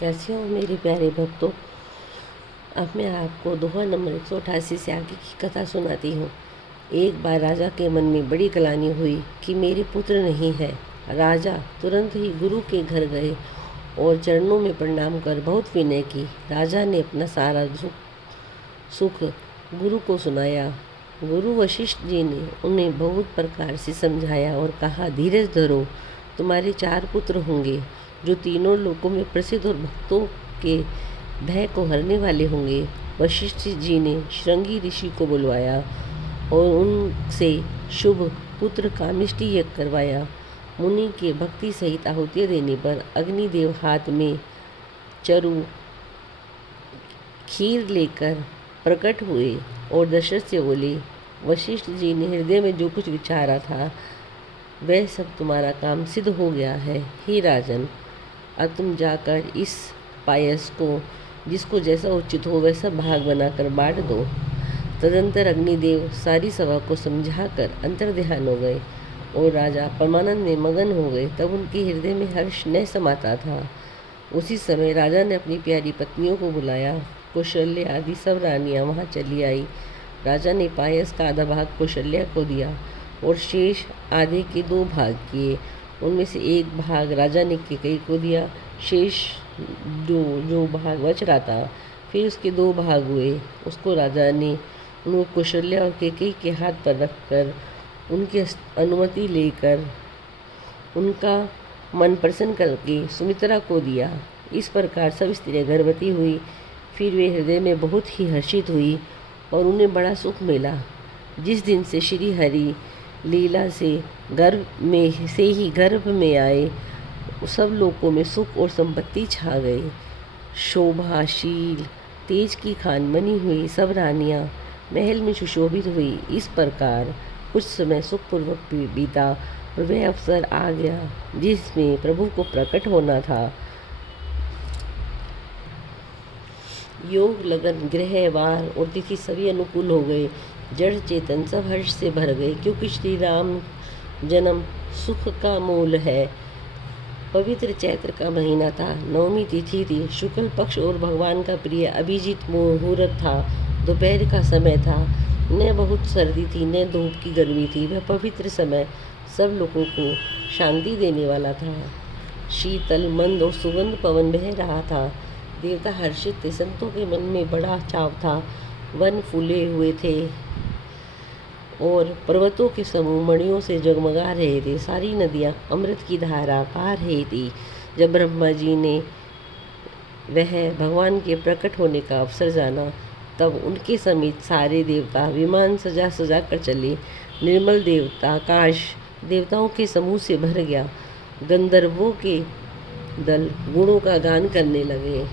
कैसे हो मेरे प्यारे भक्तों। अब मैं आपको दोहा नंबर 188 से आगे की कथा सुनाती हूँ। एक बार राजा के मन में बड़ी ग्लानि हुई कि मेरे पुत्र नहीं है। राजा तुरंत ही गुरु के घर गए और चरणों में प्रणाम कर बहुत विनय की। राजा ने अपना सारा सुख गुरु को सुनाया। गुरु वशिष्ठ जी ने उन्हें बहुत प्रकार से समझाया और कहा, धीरज धरो, तुम्हारे 4 पुत्र होंगे जो तीनों लोकों में प्रसिद्ध और भक्तों के भय को हरने वाले होंगे। वशिष्ठ जी ने श्रृंगी ऋषि को बुलवाया और उनसे शुभ पुत्र कामिष्टि यज्ञ करवाया। मुनि के भक्ति सहित आहुतियाँ देने पर अग्निदेव हाथ में चरु खीर लेकर प्रकट हुए और दशरथ से बोले, वशिष्ठ जी ने हृदय में जो कुछ विचारा था वह सब तुम्हारा काम सिद्ध हो गया है। हे राजन, अब तुम जाकर इस पायस को जिसको जैसा उचित हो वैसा भाग बनाकर बांट दो। तदंतर अग्निदेव सारी सभा को समझाकर अंतर्ध्यान हो गए और राजा परमानंद में मगन हो गए। तब उनके हृदय में हर्ष न समाता था। उसी समय राजा ने अपनी प्यारी पत्नियों को बुलाया। कौशल्या आदि सब रानियां वहां चली आई। राजा ने पायस का आधा भाग कौशल्या को दिया और शेष आधे के 2 भाग किए। उनमें से एक भाग राजा ने कैकेयी को दिया। शेष जो भाग बच रहा था फिर उसके 2 भाग हुए। उसको राजा ने उनको कौशल्या और कैकेयी के हाथ पर रखकर उनकी अनुमति लेकर उनका मन प्रसन्न करके सुमित्रा को दिया। इस प्रकार सब स्त्रियां गर्भवती हुई। फिर वे हृदय में बहुत ही हर्षित हुई और उन्हें बड़ा सुख मिला। जिस दिन से श्री हरि लीला से गर्भ में आए, सब लोगों में सुख और संपत्ति छा गई। शोभाशील तेज की खान बनी हुई सब रानियां महल में सुशोभित हुई। इस प्रकार कुछ समय सुखपूर्वक बीता और वह अवसर आ गया जिसमें प्रभु को प्रकट होना था। योग, लगन, ग्रह, वार और तिथि सभी अनुकूल हो गए। जड़ चेतन सब हर्ष से भर गए, क्योंकि श्री राम जन्म सुख का मूल है। पवित्र चैत्र का महीना था। नवमी तिथि थी। शुक्ल पक्ष और भगवान का प्रिय अभिजीत मुहूर्त था। दोपहर का समय था। न बहुत सर्दी थी न धूप की गर्मी थी। वह पवित्र समय सब लोगों को शांति देने वाला था। शीतल मंद और सुगंध पवन बह रहा था। देवता हर्षित थे। संतों के मन में बड़ा चाव था। वन फूले हुए थे और पर्वतों के समूह मणियों से जगमगा रहे थे। सारी नदियां अमृत की धारा बहा रही थी। जब ब्रह्मा जी ने वह भगवान के प्रकट होने का अवसर जाना, तब उनके समेत सारे देवता विमान सजा सजा कर चले। निर्मल देवता आकाश देवताओं के समूह से भर गया। गंधर्वों के दल गुणों का गान करने लगे।